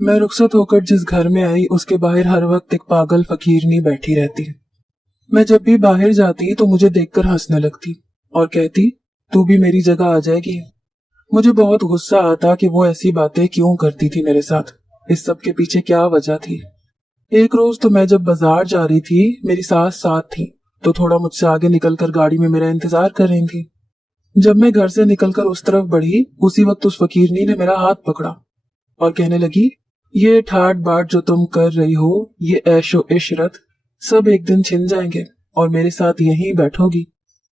मैं रुखसत होकर जिस घर में आई उसके बाहर हर वक्त एक पागल फकीरनी बैठी रहती। मैं जब भी बाहर जाती तो मुझे देखकर हंसने लगती और कहती, तू भी मेरी जगह आ जाएगी। मुझे बहुत गुस्सा आता कि वो ऐसी बातें क्यों करती थी मेरे साथ, इस सब के पीछे क्या वजह थी। एक रोज तो मैं जब बाजार जा रही थी, मेरी सास साथ थी, तो थोड़ा मुझसे आगे निकलकर गाड़ी में मेरा इंतजार कर रही थी। जब मैं घर से निकलकर उस तरफ बढ़ी, उसी वक्त उस फकीरनी ने मेरा हाथ पकड़ा और कहने लगी, ये ठाट बाट जो तुम कर रही हो, ये ऐशो इशरत सब एक दिन छिन जाएंगे और मेरे साथ यहीं बैठोगी।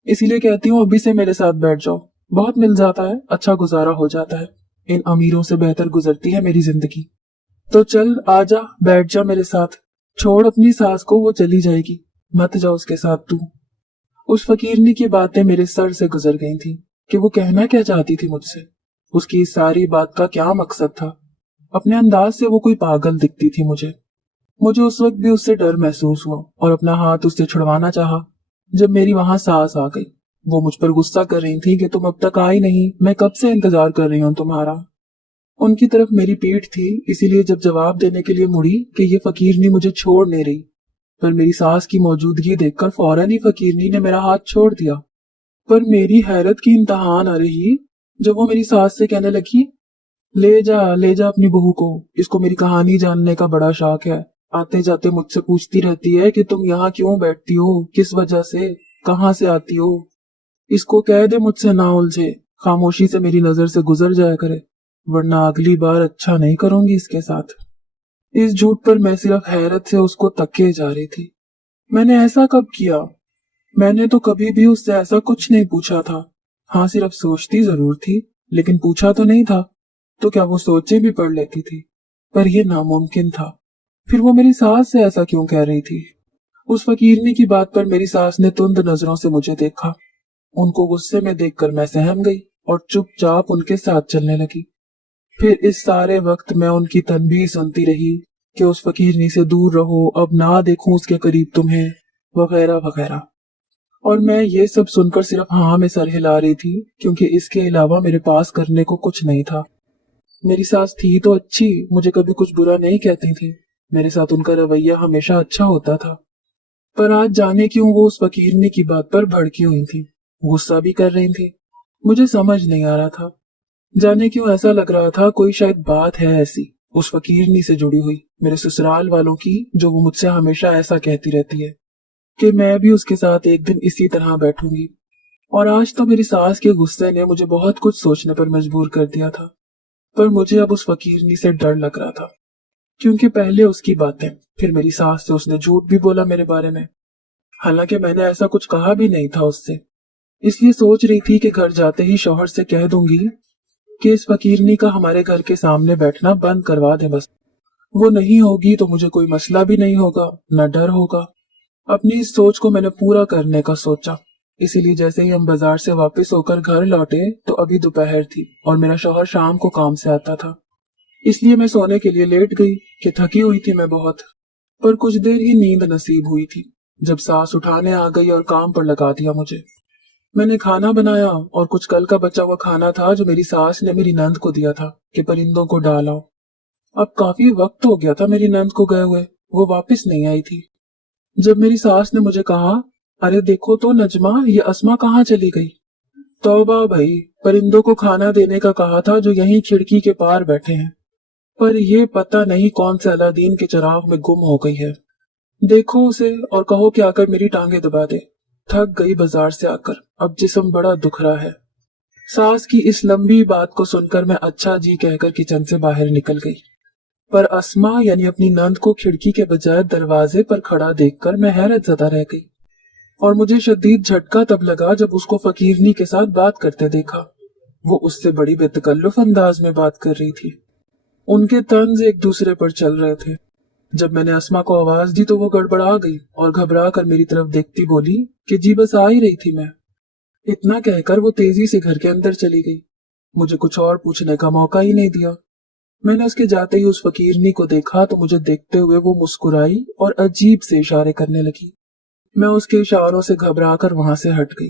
इसीलिए कहती हूँ अभी से मेरे साथ बैठ जाओ, बहुत मिल जाता है, अच्छा गुजारा हो जाता है। इन अमीरों से बेहतर गुजरती है मेरी जिंदगी। तो चल आजा, बैठ जा मेरे साथ। छोड़ अपनी सास को, वो चली जाएगी, मत जा उसके साथ तू। उस फकीरनी की बातें मेरे सर से गुजर गई थी कि वो कहना क्या चाहती थी मुझसे, उसकी इस सारी बात का क्या मकसद था। अपने अंदाज से वो कोई पागल दिखती थी मुझे। मुझे उस वक्त भी उससे डर महसूस हुआ और अपना हाथ उससे छुड़वाना चाहा। जब मेरी वहां सास आ गई, वो मुझ पर गुस्सा कर रही थी कि तुम अब तक आई नहीं, मैं कब से इंतजार कर रही हूँ तुम्हारा। उनकी तरफ मेरी पीठ थी, इसीलिए जब जवाब देने के लिए मुड़ी कि ये फकीरनी मुझे छोड़ नहीं रही, पर मेरी सास की मौजूदगी देखकर फौरन ही फकीरनी ने मेरा हाथ छोड़ दिया। पर मेरी हैरत की इंतहा न रही जब वो मेरी सास से कहने लगी, ले जा अपनी बहू को, इसको मेरी कहानी जानने का बड़ा शौक है। आते जाते मुझसे पूछती रहती है कि तुम यहाँ क्यों बैठती हो, किस वजह से, कहाँ से आती हो। इसको कह दे मुझसे ना उलझे, खामोशी से मेरी नजर से गुजर जाया करे, वरना अगली बार अच्छा नहीं करूंगी इसके साथ। इस झूठ पर मैं सिर्फ हैरत से उसको तके जा रही थी। मैंने ऐसा कब किया? मैंने तो कभी भी उससे ऐसा कुछ नहीं पूछा था। हाँ, सिर्फ सोचती जरूर थी, लेकिन पूछा तो नहीं था। तो क्या वो सोचे भी पढ़ लेती थी? पर यह नामुमकिन था। फिर वो मेरी सास से ऐसा क्यों कह रही थी? उस फकीरनी की बात पर मेरी सास ने तुंद नजरों से मुझे देखा। उनको गुस्से में देखकर मैं सहम गई और चुपचाप उनके साथ चलने लगी। फिर इस सारे वक्त मैं उनकी तनबीह सुनती रही कि उस फकीरनी से दूर रहो, अब ना देखूं उसके करीब तुम्हें, वगैरह वगैरह। और मैं ये सब सुनकर सिर्फ हाँ में सर हिला रही थी, क्योंकि इसके अलावा मेरे पास करने को कुछ नहीं था। मेरी सास थी तो अच्छी, मुझे कभी कुछ बुरा नहीं कहती थी, मेरे साथ उनका रवैया हमेशा अच्छा होता था। पर आज जाने क्यों वो उस फकीरनी की बात पर भड़की हुई थी, गुस्सा भी कर रही थी। मुझे समझ नहीं आ रहा था। जाने क्यों ऐसा लग रहा था कोई शायद बात है ऐसी उस फकीरनी से जुड़ी हुई, मेरे ससुराल वालों की, जो वो मुझसे हमेशा ऐसा कहती रहती है कि मैं भी उसके साथ एक दिन इसी तरह बैठूंगी। और आज तो मेरी सास के गुस्से ने मुझे बहुत कुछ सोचने पर मजबूर कर दिया था। पर मुझे अब उस फकीरनी से डर लग रहा था, क्योंकि पहले उसकी बातें, फिर मेरी सास से उसने झूठ भी बोला मेरे बारे में। हालांकि मैंने ऐसा कुछ कहा भी नहीं था उससे। इसलिए सोच रही थी कि घर जाते ही शौहर से कह दूंगी कि इस फकीरनी का हमारे घर के सामने बैठना बंद करवा दे बस। वो नहीं होगी तो मुझे कोई मसला भी नहीं होगा, न डर होगा। अपनी इस सोच को मैंने पूरा करने का सोचा। इसीलिए जैसे ही हम बाजार से वापस होकर घर लौटे तो अभी दोपहर थी और मेरा शौहर शाम को काम से आता था। इसलिए मैं सोने के लिए लेट गई कि थकी हुई थी मैं बहुत। पर कुछ देर ही नींद नसीब हुई थी जब सास उठाने आ गई और काम पर लगा दिया मुझे। मैंने खाना बनाया और कुछ कल का बचा हुआ खाना था जो मेरी सास ने मेरी नंद को दिया था कि परिंदों को डालाओ। अब काफी वक्त हो गया था मेरी नंद को गए हुए, वो वापस नहीं आई थी। जब मेरी सास ने मुझे कहा, अरे देखो तो नजमा, ये अस्मा कहाँ चली गई। तौबा भाई, परिंदों को खाना देने का कहा था जो यहीं खिड़की के पार बैठे हैं, पर ये पता नहीं कौन से अलादीन के चिराग में गुम हो गई है। देखो उसे और कहो कि आकर मेरी टांगे दबा दे। थक गई बाजार से आकर, अब जिस्म बड़ा दुख रहा है। सास की इस लंबी बात को सुनकर मैं अच्छा जी कहकर किचन से बाहर निकल गई। पर अस्मा यानी अपनी नंद को खिड़की के बजाय दरवाजे पर खड़ा देखकर मैं हैरत ज़दा रह गई। और मुझे शदीद झटका तब लगा जब उसको फकीरनी के साथ बात करते देखा। वो उससे बड़ी बेतकल्लुफ अंदाज में बात कर रही थी। उनके तंज एक दूसरे पर चल रहे थे। जब मैंने अस्मा को आवाज दी तो वो गड़बड़ा गई और घबरा कर मेरी तरफ देखती बोली कि जी बस आ ही रही थी मैं। इतना कहकर वो तेजी से घर के अंदर चली गई। मुझे कुछ और पूछने का मौका ही नहीं दिया। मैंने उसके जाते ही उस फकीरनी को देखा तो मुझे देखते हुए वो मुस्कुराई और अजीब से इशारे करने लगी। मैं उसके इशारों से घबरा कर वहां से हट गई,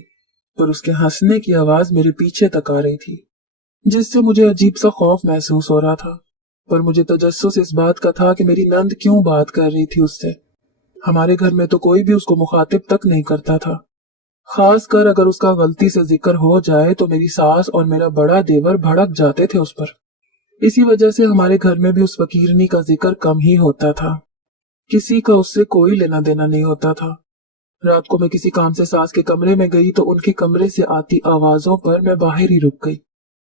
पर उसके हंसने की आवाज मेरे पीछे तक आ रही थी, जिससे मुझे अजीब सा खौफ महसूस हो रहा था। पर मुझे तजस्सुस इस बात का था कि मेरी नंद क्यों बात कर रही थी उससे। हमारे घर में तो कोई भी उसको मुखातिब तक नहीं करता था। खास कर अगर उसका गलती से जिक्र हो जाए तो मेरी सास और मेरा बड़ा देवर भड़क जाते थे उस पर। इसी वजह से हमारे घर में भी उस फकीरनी का जिक्र कम ही होता था। किसी का उससे कोई लेना देना नहीं होता था। रात को मैं किसी काम से सास के कमरे में गई तो उनके कमरे से आती आवाजों पर मैं बाहर ही रुक गई।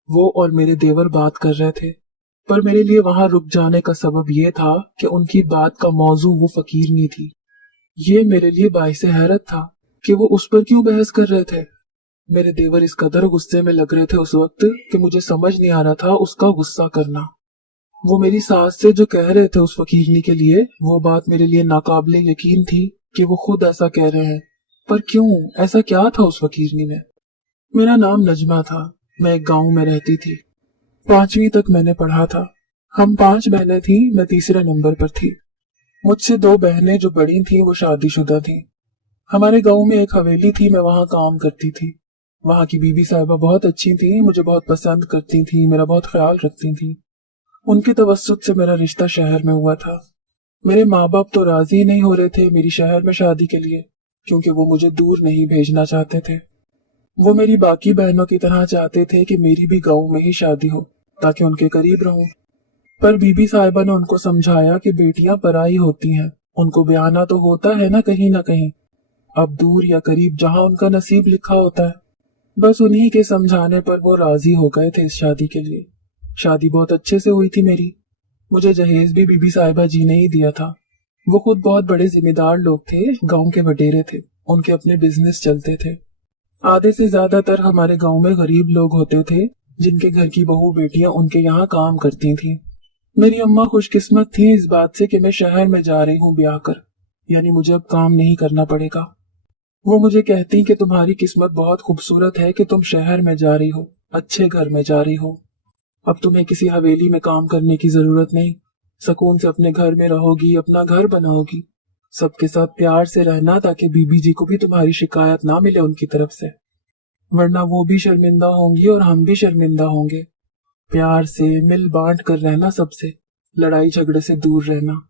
वो और मेरे देवर बात कर रहे थे, पर मेरे लिए वहां रुक जाने का सबब यह था कि उनकी बात का मौजू वो फकीरनी थी। ये मेरे लिए बाइसे हैरत था कि वो उस पर क्यों बहस कर रहे थे। मेरे देवर इस कदर गुस्से में लग रहे थे उस वक्त कि मुझे समझ नहीं आ रहा था उसका गुस्सा करना। वो मेरी सास से जो कह रहे थे उस फकीरनी के लिए, वो बात मेरे लिए नाकाबिले यकीन थी कि वो खुद ऐसा कह रहे हैं। पर क्यों, ऐसा क्या था उस फकीरनी में? मेरा नाम नजमा था। मैं एक गांव में रहती थी। 5वीं तक मैंने पढ़ा था। हम 5 बहनें थी, मैं तीसरे नंबर पर थी। मुझसे 2 बहनें जो बड़ी थीं वो शादीशुदा थीं। हमारे गांव में एक हवेली थी, मैं वहां काम करती थी। वहां की बीबी साहिबा बहुत अच्छी थी, मुझे बहुत पसंद करती थी, मेरा बहुत ख्याल रखती थी। उनके तवस्सुत से मेरा रिश्ता शहर में हुआ था। मेरे माँ बाप तो राजी नहीं हो रहे थे मेरी शहर में शादी के लिए, क्योंकि वो मुझे दूर नहीं भेजना चाहते थे। वो मेरी बाकी बहनों की तरह चाहते थे कि मेरी भी गांव में ही शादी हो ताकि उनके करीब रहूं। पर बीबी साहिबा ने उनको समझाया कि बेटियां पराई होती हैं, उनको ब्याहना तो होता है ना कहीं ना कहीं, अब दूर या करीब जहां उनका नसीब लिखा होता है। बस उन्हीं के समझाने पर वो राजी हो गए थे इस शादी के लिए। शादी बहुत अच्छे से हुई थी मेरी। मुझे जहेज भी बीबी साहिबा जी ने ही दिया था। वो खुद बहुत बड़े जिम्मेदार लोग थे, गांव के वडेरे थे, उनके अपने बिजनेस चलते थे। आधे से ज्यादातर हमारे गांव में गरीब लोग होते थे जिनके घर की बहू बेटियां उनके यहाँ काम करती थीं। मेरी अम्मा खुशकिस्मत थी इस बात से कि मैं शहर में जा रही हूँ ब्याह कर, यानी मुझे अब काम नहीं करना पड़ेगा। वो मुझे कहती कि तुम्हारी किस्मत बहुत खूबसूरत है कि तुम शहर में जा रही हो, अच्छे घर में जा रही हो। अब तुम्हें किसी हवेली में काम करने की जरूरत नहीं, सुकून से अपने घर में रहोगी, अपना घर बनाओगी, सबके साथ प्यार से रहना ताकि बीबी जी को भी तुम्हारी शिकायत ना मिले उनकी तरफ से, वरना वो भी शर्मिंदा होंगी और हम भी शर्मिंदा होंगे। प्यार से मिल बांट कर रहना, सबसे लड़ाई झगड़े से दूर रहना।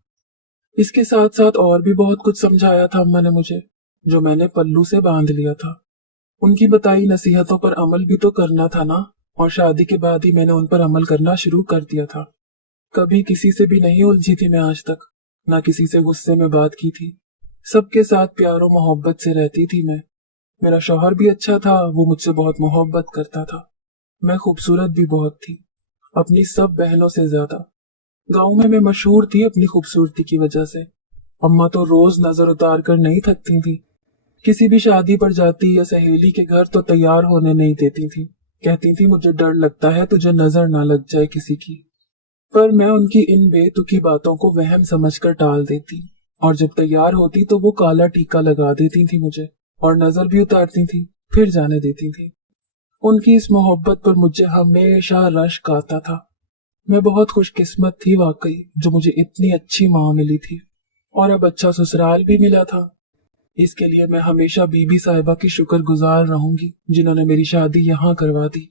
इसके साथ साथ और भी बहुत कुछ समझाया था अम्मा ने मुझे, जो मैंने पल्लू से बांध लिया था। उनकी बताई नसीहतों पर अमल भी तो करना था ना, और शादी के बाद ही मैंने उन पर अमल करना शुरू कर दिया था। कभी किसी से भी नहीं उलझी थी मैं आज तक, ना किसी से गुस्से में बात की थी। सबके साथ प्यार और मोहब्बत से रहती थी मैं। मेरा शौहर भी अच्छा था, वो मुझसे बहुत मोहब्बत करता था। मैं खूबसूरत भी बहुत थी, अपनी सब बहनों से ज्यादा। गांव में मैं मशहूर थी अपनी खूबसूरती की वजह से। अम्मा तो रोज नजर उतार कर नहीं थकती थी। किसी भी शादी पर जाती या सहेली के घर तो तैयार होने नहीं देती थी। कहती थी मुझे डर लगता है तुझे नजर ना लग जाए किसी की। पर मैं उनकी इन बेतुकी बातों को वहम समझकर टाल देती, और जब तैयार होती तो वो काला टीका लगा देती थी मुझे, और नजर भी उतारती थी, फिर जाने देती थी। उनकी इस मोहब्बत पर मुझे हमेशा रश्क आता था। मैं बहुत खुशकिस्मत थी वाकई, जो मुझे इतनी अच्छी माँ मिली थी, और अब अच्छा ससुराल भी मिला था। इसके लिए मैं हमेशा बीबी साहिबा की शुक्रगुजार रहूंगी जिन्होंने मेरी शादी यहाँ करवा दी,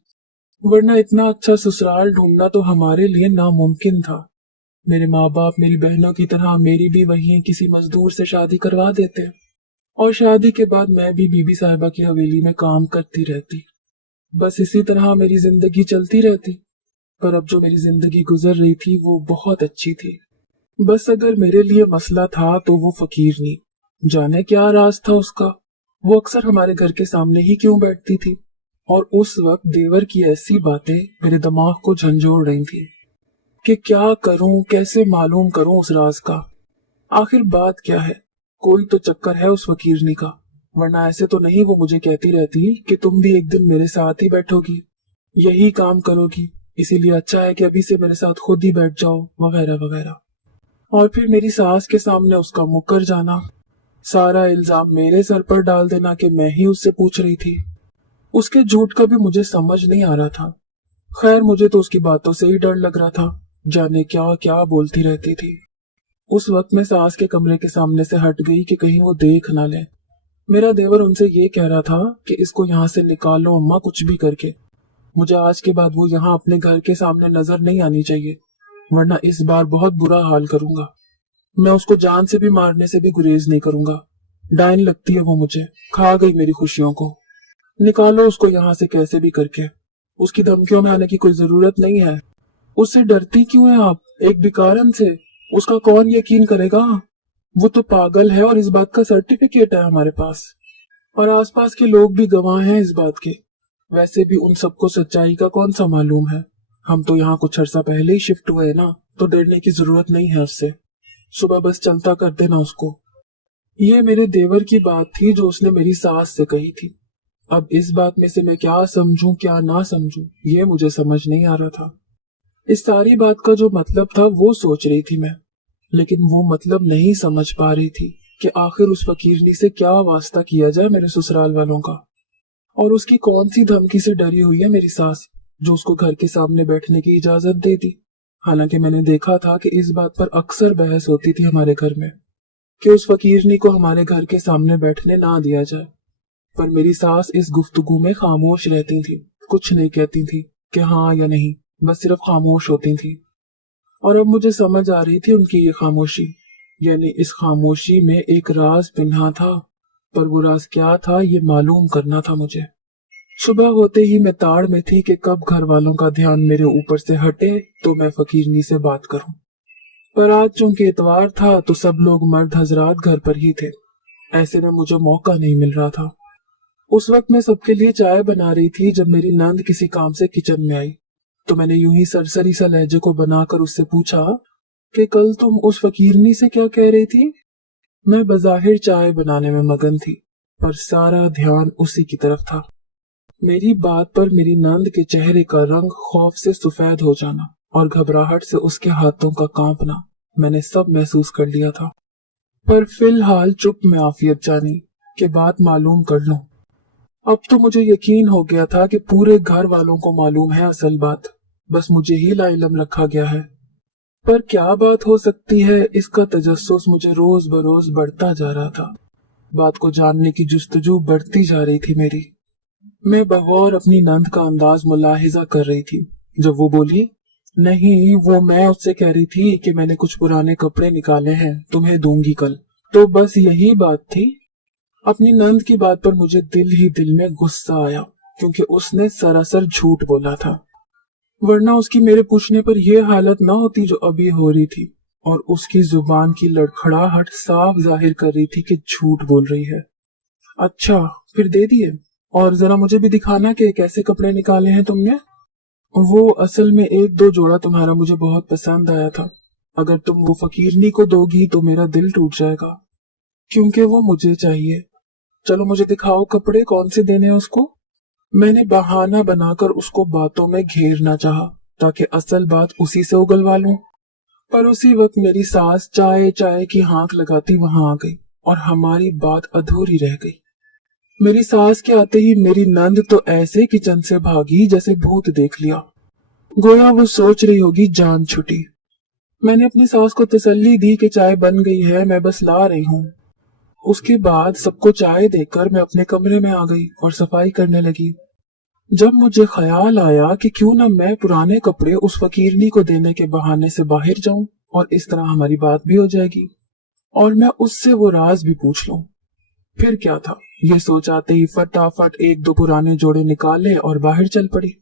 वरना इतना अच्छा ससुराल ढूंढना तो हमारे लिए नामुमकिन था। मेरे माँ बाप मेरी बहनों की तरह मेरी भी वहीं किसी मजदूर से शादी करवा देते, और शादी के बाद मैं भी बीबी साहिबा की हवेली में काम करती रहती। बस इसी तरह मेरी जिंदगी चलती रहती। पर अब जो मेरी जिंदगी गुजर रही थी वो बहुत अच्छी थी। बस अगर मेरे लिए मसला था तो वो फकीरनी, जाने क्या राज था उसका। वो अक्सर हमारे घर के सामने ही क्यों बैठती थी, और उस वक्त देवर की ऐसी बातें मेरे दिमाग को झंझोड़ रही थी कि क्या करूं, कैसे मालूम करूं उस राज का। आखिर बात क्या है, कोई तो चक्कर है उस फकीरनी का, वरना ऐसे तो नहीं वो मुझे कहती रहती कि तुम भी एक दिन मेरे साथ ही बैठोगी, यही काम करोगी, इसीलिए अच्छा है कि अभी से मेरे साथ खुद ही बैठ जाओ, वगैरह वगैरह। और फिर मेरी सास के सामने उसका मुकर जाना, सारा इल्जाम मेरे सर पर डाल देना कि मैं ही उससे पूछ रही थी। उसके झूठ का भी मुझे समझ नहीं आ रहा था। खैर मुझे तो उसकी बातों से ही डर लग रहा था, जाने क्या क्या बोलती रहती थी। उस वक्त मैं सास के कमरे के सामने से हट गई कि कहीं वो देख ना ले। मेरा देवर उनसे ये कह रहा था कि इसको यहाँ से निकालो अम्मा, कुछ भी करके। मुझे आज के बाद वो यहाँ अपने घर के सामने नजर नहीं आनी चाहिए। वरना इस बार बहुत बुरा हाल करूंगा। मैं उसको जान से भी मारने से भी गुरेज नहीं करूंगा। डायन लगती है वो मुझे, खा गई मेरी खुशियों को। निकालो उसको यहाँ से कैसे भी करके। उसकी धमकियों में आने की कोई जरूरत नहीं है। उससे डरती क्यों है आप, एक बिकारन से? उसका कौन यकीन करेगा? वो तो पागल है और इस बात का सर्टिफिकेट है हमारे पास, और आसपास के लोग भी गवाह हैं इस बात के। वैसे भी उन सबको सच्चाई का कौन सा मालूम है। हम तो यहाँ कुछ अर्सा पहले ही शिफ्ट हुए ना, तो डरने की जरूरत नहीं है उससे। सुबह बस चलता कर देना उसको। ये मेरे देवर की बात थी जो उसने मेरी सास से कही थी। अब इस बात में से मैं क्या समझूं क्या ना समझूं, ये मुझे समझ नहीं आ रहा था। इस सारी बात का जो मतलब था वो सोच रही थी मैं, लेकिन वो मतलब नहीं समझ पा रही थी कि आखिर उस फकीरनी से क्या वास्ता किया जाए मेरे ससुराल वालों का। और उसकी कौन सी धमकी से डरी हुई है मेरी सास, जो उसको घर के सामने बैठने की इजाजत दे दी। हालांकि मैंने देखा था कि इस बात पर अक्सर बहस होती थी हमारे घर में कि उस फकीरनी को हमारे घर के सामने बैठने ना दिया जाए, पर मेरी सास इस गुफ्तगू में खामोश रहती थी, कुछ नहीं कहती थी कि हाँ या नहीं, बस सिर्फ खामोश होती थी। और अब मुझे समझ आ रही थी उनकी ये खामोशी, यानी इस खामोशी में एक राज पिन्हा था, पर वो राज क्या था ये मालूम करना था मुझे। सुबह होते ही मैं ताड़ में थी कि कब घर वालों का ध्यान मेरे ऊपर से हटे तो मैं फकीरनी से बात करूं। पर आज चूंकि इतवार था तो सब लोग मर्द हजरात घर पर ही थे, ऐसे में मुझे मौका नहीं मिल रहा था। उस वक्त मैं सबके लिए चाय बना रही थी जब मेरी नंद किसी काम से किचन में आई, तो मैंने यूं ही सरसरी सा लहजे को बनाकर उससे पूछा कि कल तुम उस फकीरनी से क्या कह रही थी। मैं बज़ाहिर चाय बनाने में मगन थी, पर सारा ध्यान उसी की तरफ था। मेरी बात पर मेरी नंद के चेहरे का रंग खौफ से सफेद हो जाना और घबराहट से उसके हाथों का कांपना मैंने सब महसूस कर लिया था। पर फिलहाल चुप में आफियत जानी कि बात मालूम कर लूं। अब तो मुझे यकीन हो गया था कि पूरे घर वालों को मालूम है असल बात, बस मुझे ही लाइलम रखा गया है। पर क्या बात हो सकती है, इसका तजस्सुस मुझे रोज बरोज बढ़ता जा रहा था। बात को जानने की जुस्तजू बढ़ती जा रही थी मेरी। मैं बगौर अपनी नंद का अंदाज मुलाहिजा कर रही थी जब वो बोली, नहीं वो मैं उससे कह रही थी कि मैंने कुछ पुराने कपड़े निकाले हैं, तुम्हें दूंगी कल। तो बस यही बात थी। अपनी नंद की बात पर मुझे दिल ही दिल में गुस्सा आया, क्योंकि उसने सरासर झूठ बोला था, वरना उसकी मेरे पूछने पर यह हालत ना होती जो अभी हो रही थी। और उसकी जुबान की लड़खड़ाहट साफ जाहिर कर रही थी कि झूठ बोल रही है। अच्छा, फिर दे दिए? और जरा मुझे भी दिखाना कि कैसे कपड़े निकाले हैं तुमने। वो असल में एक दो जोड़ा तुम्हारा मुझे बहुत पसंद आया था। अगर तुम वो फकीरनी को दोगी तो मेरा दिल टूट जाएगा, क्योंकि वो मुझे चाहिए। चलो मुझे दिखाओ कपड़े, कौन से देने हैं उसको। मैंने बहाना बनाकर उसको बातों में घेरना चाहा ताकि असल बात उसी से उगलवा लूं, पर उसी वक्त मेरी सास चाय चाय की हाँक लगाती वहां आ गई और हमारी बात अधूरी रह गई। मेरी सास के आते ही मेरी नंद तो ऐसे किचन से भागी जैसे भूत देख लिया, गोया वो सोच रही होगी जान छुटी। मैंने अपनी सास को तसल्ली दी कि चाय बन गई है, मैं बस ला रही हूँ। उसके बाद सबको चाय देकर मैं अपने कमरे में आ गई और सफाई करने लगी। जब मुझे ख्याल आया कि क्यों ना मैं पुराने कपड़े उस फकीरनी को देने के बहाने से बाहर जाऊं और इस तरह हमारी बात भी हो जाएगी और मैं उससे वो राज भी पूछ लूं। फिर क्या था, ये सोच आते ही फटाफट एक दो पुराने जोड़े निकाले और बाहर चल पड़ी।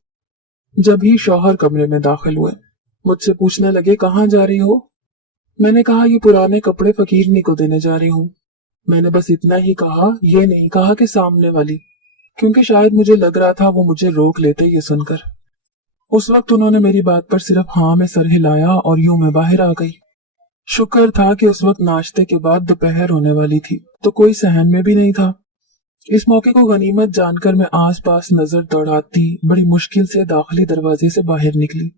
जब ही शौहर कमरे में दाखिल हुए, मुझसे पूछने लगे कहाँ जा रही हो। मैंने कहा ये पुराने कपड़े फकीरनी को देने जा रही हूँ। मैंने बस इतना ही कहा, ये नहीं कहा कि सामने वाली, क्योंकि शायद मुझे लग रहा था वो मुझे रोक लेते ये सुनकर। उस वक्त उन्होंने मेरी बात पर सिर्फ हाँ में सर हिलाया और यूं मैं बाहर आ गई। शुक्र था कि उस वक्त नाश्ते के बाद दोपहर होने वाली थी, तो कोई सहन में भी नहीं था। इस मौके को गनीमत जानकर मैं आसपास नजर दौड़ाती बड़ी मुश्किल से दाखिली दरवाजे से बाहर निकली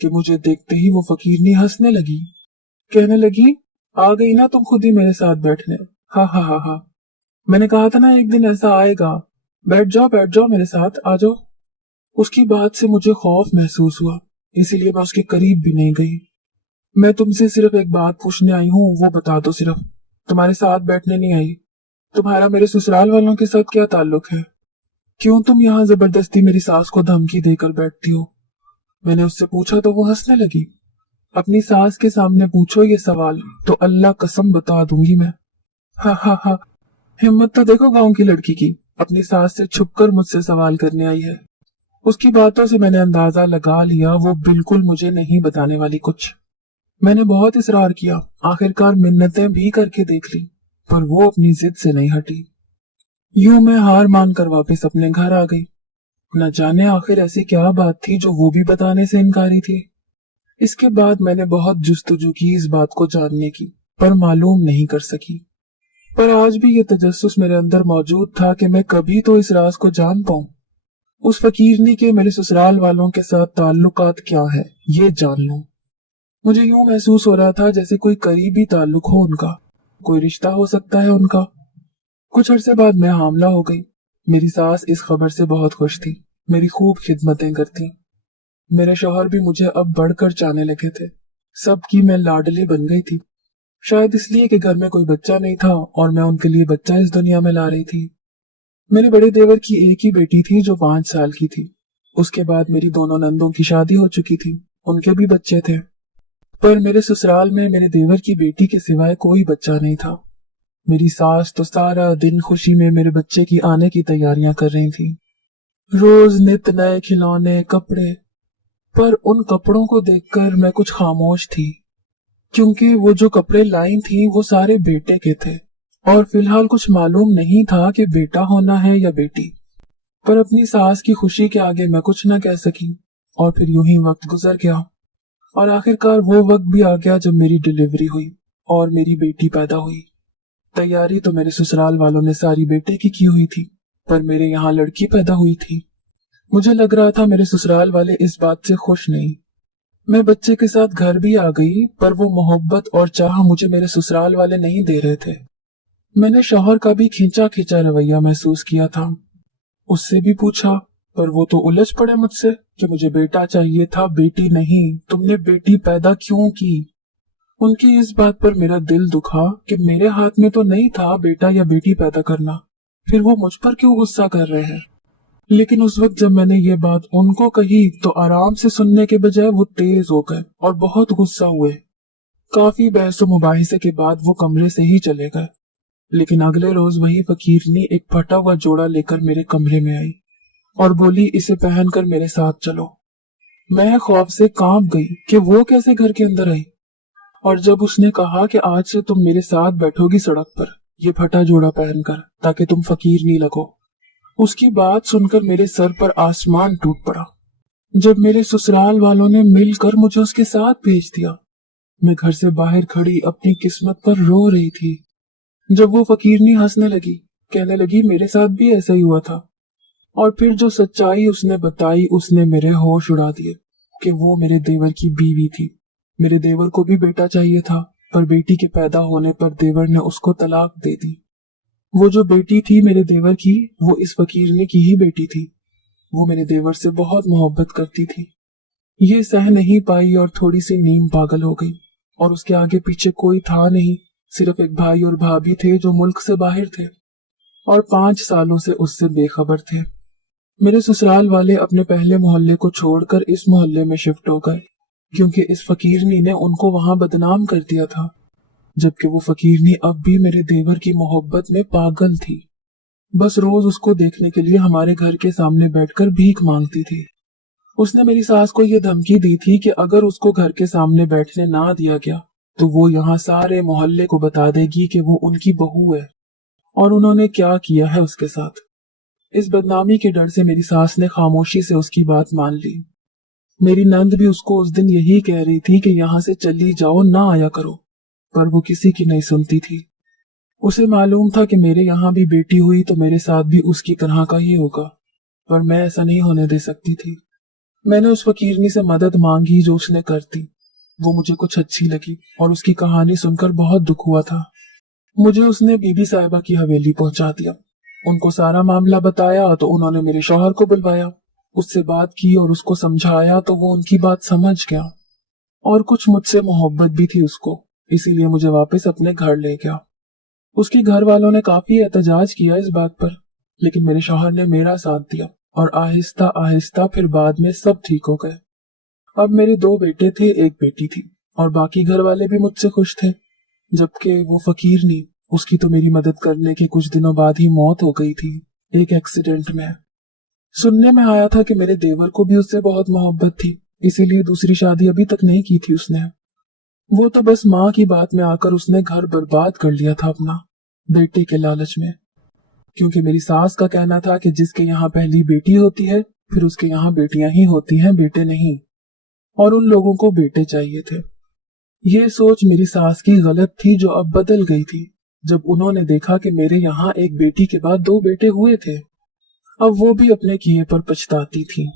कि मुझे देखते ही वो फकीरनी हंसने लगी। कहने लगी, आ गई ना तुम खुद ही मेरे साथ बैठने। हा हा हा हा, मैंने कहा था ना एक दिन ऐसा आएगा। बैठ जाओ मेरे साथ, आ जाओ। उसकी बात से मुझे खौफ महसूस हुआ, इसीलिए मैं उसके करीब भी नहीं गई। मैं तुमसे सिर्फ एक बात पूछने आई हूँ, वो बता दो सिर्फ। तुम्हारे साथ बैठने नहीं आई। तुम्हारा मेरे ससुराल वालों के साथ क्या ताल्लुक है? क्यों तुम यहाँ जबरदस्ती मेरी सास को धमकी देकर बैठती हो? मैंने उससे पूछा तो वो हंसने लगी। अपनी सास के सामने पूछो ये सवाल तो अल्लाह कसम बता दूंगी मैं। हा हा हा, हिम्मत तो देखो गांव की लड़की की, अपनी सास से छुपकर मुझसे सवाल करने आई है। उसकी बातों से मैंने अंदाजा लगा लिया वो बिल्कुल मुझे नहीं बताने वाली कुछ। मैंने बहुत इसरार किया, आखिरकार मिन्नतें भी करके देख ली, पर वो अपनी जिद से नहीं हटी। यूं मैं हार मानकर वापस अपने घर आ गई। न जाने आखिर ऐसी क्या बात थी जो वो भी बताने से इनकारी थी। इसके बाद मैंने बहुत जुस्तजू की इस बात को जानने की, पर मालूम नहीं कर सकी। पर आज भी ये तजस्सुस मेरे अंदर मौजूद था कि मैं कभी तो इस राज को जान पाऊं। उस फकीरनी के मेरे ससुराल वालों के साथ ताल्लुकात क्या है ये जान लूं। मुझे यूं महसूस हो रहा था जैसे कोई करीबी ताल्लुक हो उनका, कोई रिश्ता हो सकता है उनका। कुछ अरसे बाद मैं हामला हो गई। मेरी सास इस खबर से बहुत खुश थी, मेरी खूब खिदमतें करती। मेरे शौहर भी मुझे अब बढ़कर चाहने लगे थे। सबकी मैं लाडली बन गई थी, शायद इसलिए कि घर में कोई बच्चा नहीं था और मैं उनके लिए बच्चा इस दुनिया में ला रही थी। मेरे बड़े देवर की एक ही बेटी थी जो 5 साल की थी। उसके बाद मेरी दोनों नंदों की शादी हो चुकी थी, उनके भी बच्चे थे। पर मेरे ससुराल में मेरे देवर की बेटी के सिवाय कोई बच्चा नहीं था। मेरी सास तो सारा दिन खुशी में मेरे बच्चे की आने की तैयारियां कर रही थी। रोज नित नए खिलौने, कपड़े। पर उन कपड़ों को देखकर मैं कुछ खामोश थी, क्योंकि वो जो कपड़े लाई थी वो सारे बेटे के थे और फिलहाल कुछ मालूम नहीं था कि बेटा होना है या बेटी। पर अपनी सास की खुशी के आगे मैं कुछ न कह सकी और फिर यूं ही वक्त गुजर गया और आखिरकार वो वक्त भी आ गया जब मेरी डिलीवरी हुई और मेरी बेटी पैदा हुई। तैयारी तो मेरे ससुराल वालों ने सारी बेटे की हुई थी, पर मेरे यहाँ लड़की पैदा हुई थी। मुझे लग रहा था मेरे ससुराल वाले इस बात से खुश नहीं। मैं बच्चे के साथ घर भी आ गई, पर वो मोहब्बत और चाह मुझे मेरे ससुराल वाले नहीं दे रहे थे। मैंने शौहर का भी खींचा खींचा रवैया महसूस किया था। उससे भी पूछा, पर वो तो उलझ पड़े मुझसे कि मुझे बेटा चाहिए था, बेटी नहीं। तुमने बेटी पैदा क्यों की? उनकी इस बात पर मेरा दिल दुखा कि मेरे हाथ में तो नहीं था बेटा या बेटी पैदा करना, फिर वो मुझ पर क्यों गुस्सा कर रहे हैं। लेकिन उस वक्त जब मैंने ये बात उनको कही तो आराम से सुनने के बजाय वो तेज हो गए और बहुत गुस्सा हुए। काफी बहस मुबाहिसे के बाद वो कमरे से ही चले गए। लेकिन अगले रोज वही फकीरनी एक फटा हुआ जोड़ा लेकर मेरे कमरे में आई और बोली, इसे पहनकर मेरे साथ चलो। मैं खौफ से कांप गई कि वो कैसे घर के अंदर आई। और जब उसने कहा कि आज से तुम मेरे साथ बैठोगी सड़क पर ये फटा जोड़ा पहनकर, ताकि तुम फकीर नहीं लगो, उसकी बात सुनकर मेरे सर पर आसमान टूट पड़ा। जब मेरे ससुराल वालों ने मिलकर मुझे उसके साथ भेज दिया, मैं घर से बाहर खड़ी अपनी किस्मत पर रो रही थी। जब वो फकीरनी हंसने लगी, कहने लगी मेरे साथ भी ऐसा ही हुआ था। और फिर जो सच्चाई उसने बताई उसने मेरे होश उड़ा दिए कि वो मेरे देवर की बीवी थी। मेरे देवर को भी बेटा चाहिए था, पर बेटी के पैदा होने पर देवर ने उसको तलाक दे दी। वो जो बेटी थी मेरे देवर की, वो इस फकीरनी की ही बेटी थी। वो मेरे देवर से बहुत मोहब्बत करती थी। ये सह नहीं पाई और थोड़ी सी नीम पागल हो गई और उसके आगे पीछे कोई था नहीं, सिर्फ एक भाई और भाभी थे जो मुल्क से बाहर थे और 5 सालों से उससे बेखबर थे। मेरे ससुराल वाले अपने पहले मोहल्ले को छोड़कर इस मोहल्ले में शिफ्ट हो गए, क्योंकि इस फकीरनी ने उनको वहां बदनाम कर दिया था। जबकि वो फकीरनी अब भी मेरे देवर की मोहब्बत में पागल थी। बस रोज उसको देखने के लिए हमारे घर के सामने बैठकर भीख मांगती थी। उसने मेरी सास को यह धमकी दी थी कि अगर उसको घर के सामने बैठने ना दिया गया तो वो यहाँ सारे मोहल्ले को बता देगी कि वो उनकी बहू है और उन्होंने क्या किया है उसके साथ। इस बदनामी के डर से मेरी सास ने खामोशी से उसकी बात मान ली। मेरी नंद भी उसको उस दिन यही कह रही थी कि यहाँ से चली जाओ, ना आया करो, पर वो किसी की नहीं सुनती थी। उसे मालूम था कि मेरे यहाँ भी बेटी हुई तो मेरे साथ भी उसकी तरह का ही होगा, पर मैं ऐसा नहीं होने दे सकती थी। मैंने उस फकीरनी से मदद मांगी जो उसने कर दी। वो मुझे कुछ अच्छी लगी और उसकी कहानी सुनकर बहुत दुख हुआ था। मुझे उसने बीबी साहिबा की हवेली पहुंचा दिया। उनको सारा मामला बताया तो उन्होंने मेरे शौहर को बुलवाया, उससे बात की और उसको समझाया तो वो उनकी बात समझ गया और कुछ मुझसे मोहब्बत भी थी उसको, इसीलिए मुझे वापस अपने घर ले गया। उसके घर वालों ने काफी एहतजाज किया इस बात पर, लेकिन मेरे शौहर ने मेरा साथ दिया और आहिस्ता आहिस्ता फिर बाद में सब ठीक हो गए। अब मेरे 2 बेटे थे, एक बेटी थी। और बाकी घर वाले भी मुझसे खुश थे, जबकि वो फकीरनी, उसकी तो मेरी मदद करने के कुछ दिनों बाद ही मौत हो गई थी, एक एक्सीडेंट में। सुनने में आया था कि मेरे देवर को भी उससे बहुत मोहब्बत थी, इसीलिए दूसरी शादी अभी तक नहीं की थी उसने। वो तो बस माँ की बात में आकर उसने घर बर्बाद कर लिया था अपना, बेटे के लालच में। क्योंकि मेरी सास का कहना था कि जिसके यहाँ पहली बेटी होती है फिर उसके यहाँ बेटियां ही होती हैं, बेटे नहीं, और उन लोगों को बेटे चाहिए थे। ये सोच मेरी सास की गलत थी, जो अब बदल गई थी जब उन्होंने देखा कि मेरे यहाँ एक बेटी के बाद 2 बेटे हुए थे। अब वो भी अपने किए पर पछताती थी।